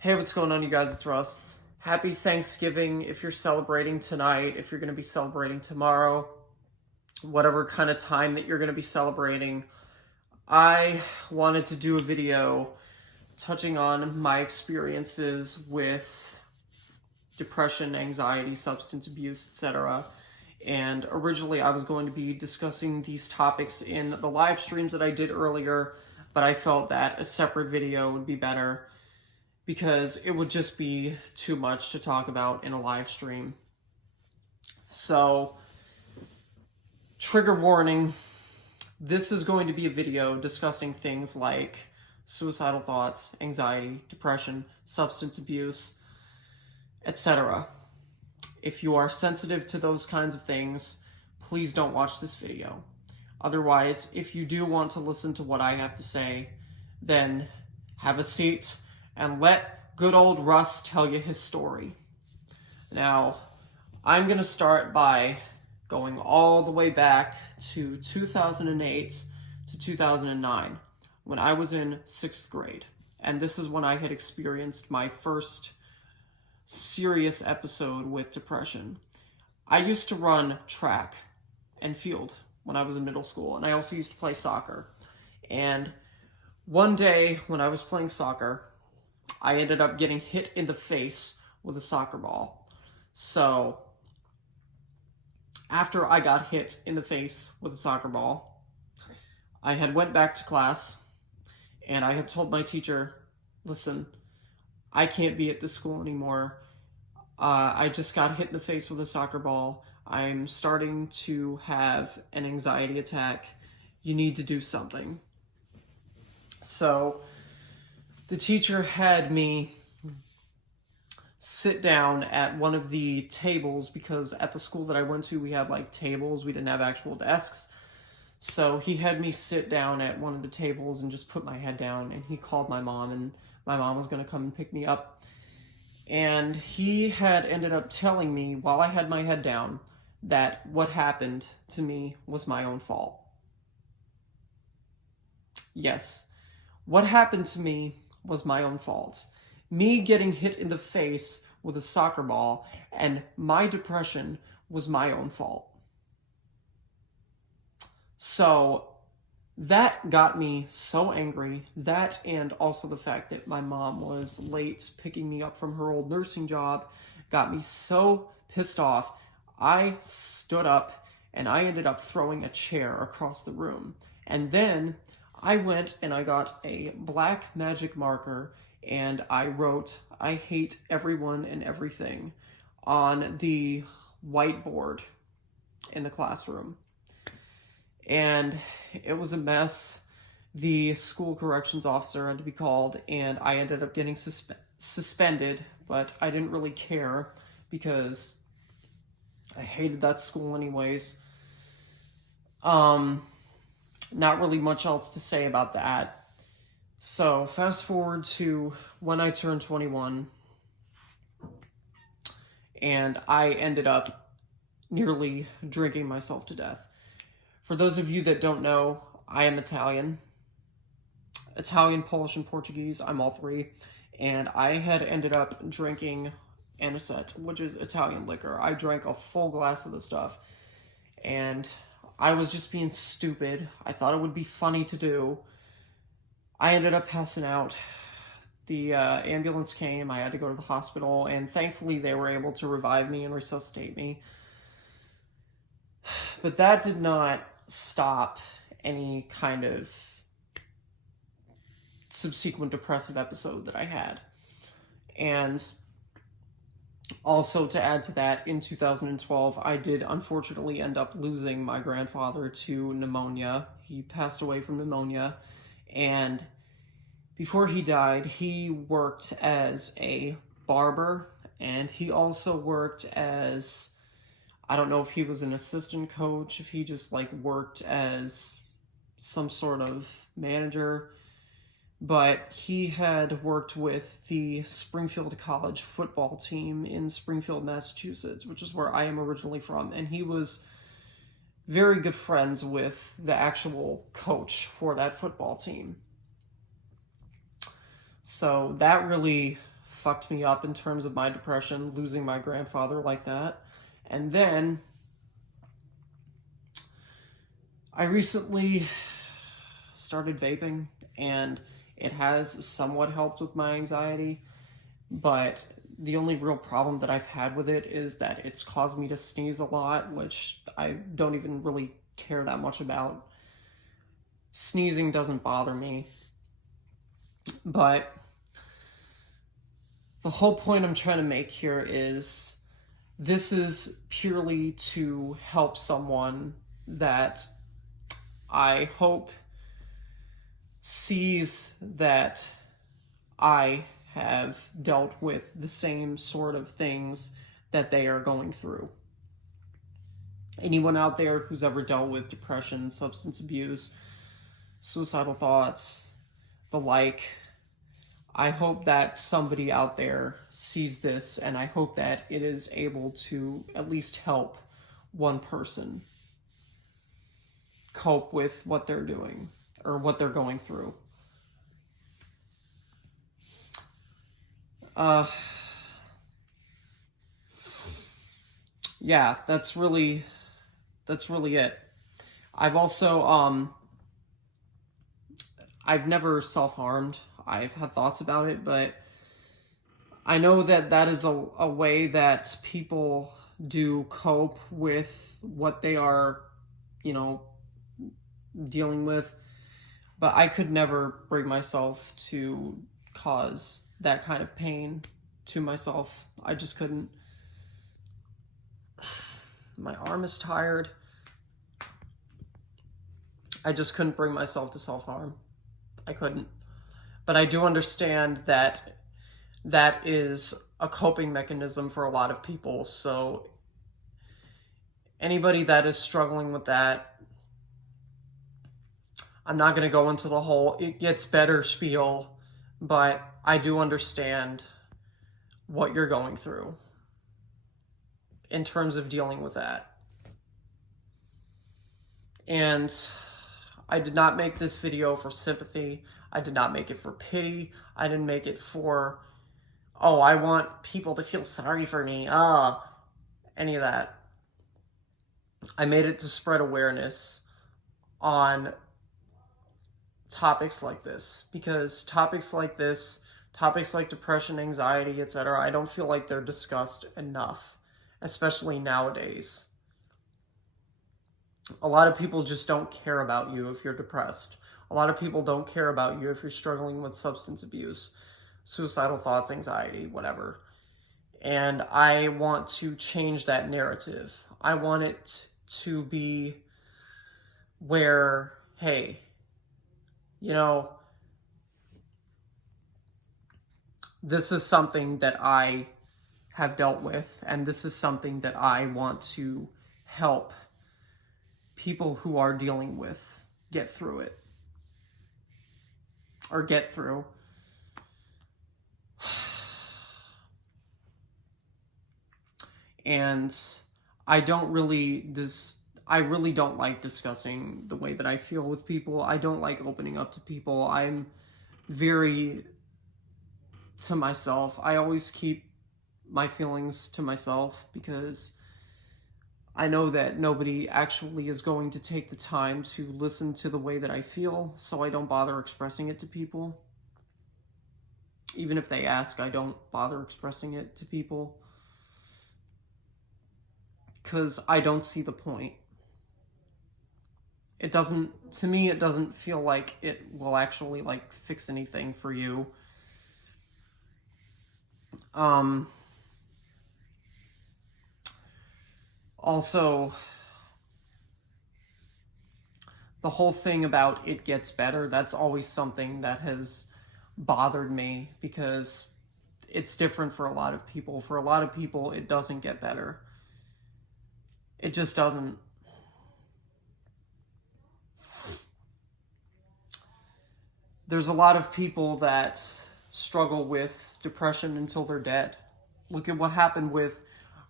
Hey, what's going on, you guys? It's Russ. Happy Thanksgiving if you're celebrating tonight, if you're going to be celebrating tomorrow, whatever kind of time that you're going to be celebrating. I wanted to do a video touching on my experiences with depression, anxiety, substance abuse, etc. And originally I was going to be discussing these topics in the live streams that I did earlier, but I felt that a separate video would be better because it would just be too much to talk about in a live stream. So, trigger warning, this is going to be a video discussing things like suicidal thoughts, anxiety, depression, substance abuse, etc. If you are sensitive to those kinds of things, please don't watch this video. Otherwise, if you do want to listen to what I have to say, then have a seat and let good old Russ tell you his story. Now, I'm going to start by going all the way back to 2008 to 2009, when I was in 6th grade. And this is when I had experienced my first serious episode with depression. I used to run track and field when I was in middle school, and I also used to play soccer. And one day when I was playing soccer, I ended up getting hit in the face with a soccer ball. So, after I got hit in the face with a soccer ball, I had went back to class, and I had told my teacher, listen, I can't be at this school anymore. I just got hit in the face with a soccer ball. I'm starting to have an anxiety attack. You need to do something. So, the teacher had me sit down at one of the tables, because at the school that I went to, we had like tables, we didn't have actual desks. So he had me sit down at one of the tables and just put my head down, and he called my mom, and my mom was going to come and pick me up. And he had ended up telling me, while I had my head down, that what happened to me was my own fault. Yes, what happened to me was my own fault. Me getting hit in the face with a soccer ball and my depression was my own fault. So that got me so angry. That, and also the fact that my mom was late picking me up from her old nursing job, got me so pissed off. I stood up and I ended up throwing a chair across the room. And then I went and I got a black magic marker and I wrote, "I hate everyone and everything," on the whiteboard in the classroom. And it was a mess. The school corrections officer had to be called, and I ended up getting suspended, but I didn't really care because I hated that school anyways. Not really much else to say about that. So, fast forward to when I turned 21, and I ended up nearly drinking myself to death. For those of you that don't know, I am Italian, Polish, and Portuguese. I'm all three. And I had ended up drinking anisette, which is Italian liquor. I drank a full glass of the stuff, and I was just being stupid. I thought it would be funny to do. I ended up passing out. The ambulance came. I had to go to the hospital, and thankfully they were able to revive me and resuscitate me. But that did not stop any kind of subsequent depressive episode that I had. And also, to add to that, in 2012, I did unfortunately end up losing my grandfather to pneumonia. He passed away from pneumonia, and before he died, he worked as a barber, and he also worked as, I don't know if he was an assistant coach, if he just like worked as some sort of manager, but he had worked with the Springfield College football team in Springfield, Massachusetts, which is where I am originally from, and he was very good friends with the actual coach for that football team. So that really fucked me up in terms of my depression, losing my grandfather like that. And then I recently started vaping, and it has somewhat helped with my anxiety, but the only real problem that I've had with it is that it's caused me to sneeze a lot, which I don't even really care that much about. Sneezing doesn't bother me, but the whole point I'm trying to make here is this is purely to help someone that I hope sees that I have dealt with the same sort of things that they are going through. Anyone out there who's ever dealt with depression, substance abuse, suicidal thoughts, the like, I hope that somebody out there sees this, and I hope that it is able to at least help one person cope with what they're doing or what they're going through. Yeah, that's really it. I've also, I've never self-harmed. I've had thoughts about it, but I know that that is a way that people do cope with what they are, dealing with. But I could never bring myself to cause that kind of pain to myself. I just couldn't. My arm is tired. I just couldn't bring myself to self-harm. I couldn't. But I do understand that that is a coping mechanism for a lot of people. So anybody that is struggling with that, I'm not going to go into the whole it gets better spiel, but I do understand what you're going through in terms of dealing with that. And I did not make this video for sympathy. I did not make it for pity. I didn't make it for, oh, I want people to feel sorry for me. Any of that. I made it to spread awareness on topics like this, because topics like this, topics like depression, anxiety, etc., I don't feel like they're discussed enough, especially nowadays. A lot of people just don't care about you if you're depressed. A lot of people don't care about you if you're struggling with substance abuse, suicidal thoughts, anxiety, whatever. And I want to change that narrative. I want it to be where, hey, this is something that I have dealt with, and this is something that I want to help people who are dealing with get through it. Or get through. And I really don't like discussing the way that I feel with people. I don't like opening up to people. I'm very to myself. I always keep my feelings to myself because I know that nobody actually is going to take the time to listen to the way that I feel, so I don't bother expressing it to people. Even if they ask, I don't bother expressing it to people because I don't see the point. To me, it doesn't feel like it will actually, fix anything for you. Also, the whole thing about it gets better, that's always something that has bothered me because it's different for a lot of people. For a lot of people, it doesn't get better. It just doesn't. There's a lot of people that struggle with depression until they're dead. Look at what happened with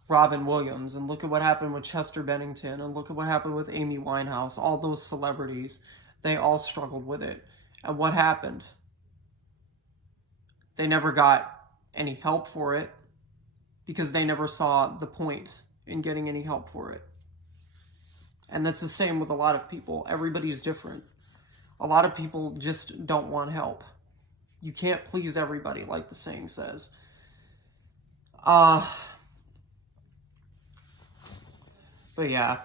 Robin Williams, and look at what happened with Chester Bennington, and look at what happened with Amy Winehouse. All those celebrities, they all struggled with it. And what happened? They never got any help for it because they never saw the point in getting any help for it. And that's the same with a lot of people. Everybody's different. A lot of people just don't want help. You can't please everybody, like the saying says. But yeah,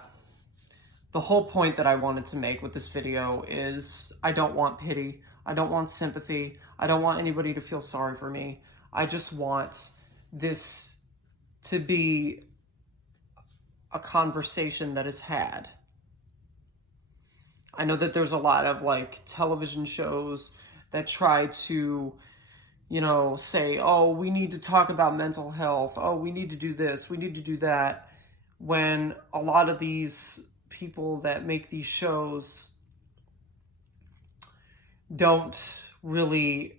the whole point that I wanted to make with this video is I don't want pity. I don't want sympathy. I don't want anybody to feel sorry for me. I just want this to be a conversation that is had. I know that there's a lot of like television shows that try to, you know, say, oh, we need to talk about mental health. Oh, we need to do this. We need to do that. When a lot of these people that make these shows don't really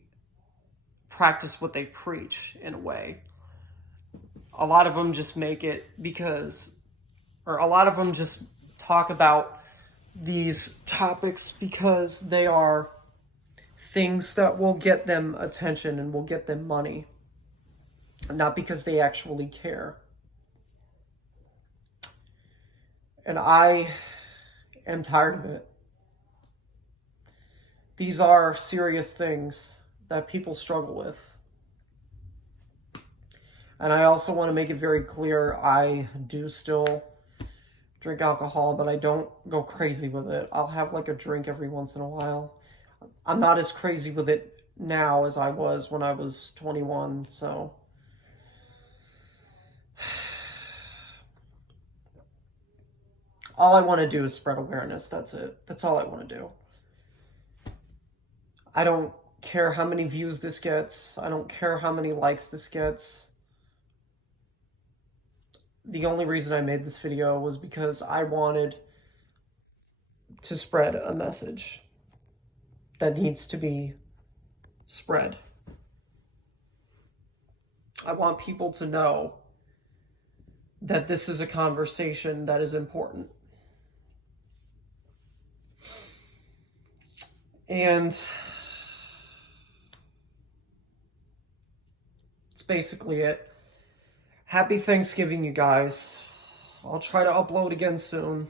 practice what they preach in a way. A lot of them just make it because, or a lot of them just talk about these topics because they are things that will get them attention and will get them money, not because they actually care. And I am tired of it. These are serious things that people struggle with. And I also want to make it very clear, I do still drink alcohol, but I don't go crazy with it. I'll have like a drink every once in a while. I'm not as crazy with it now as I was when I was 21, so all I want to do is spread awareness. That's it. That's all I want to do. I don't care how many views this gets. I don't care how many likes this gets. The only reason I made this video was because I wanted to spread a message that needs to be spread. I want people to know that this is a conversation that is important. And it's basically it. Happy Thanksgiving, you guys. I'll try to upload again soon.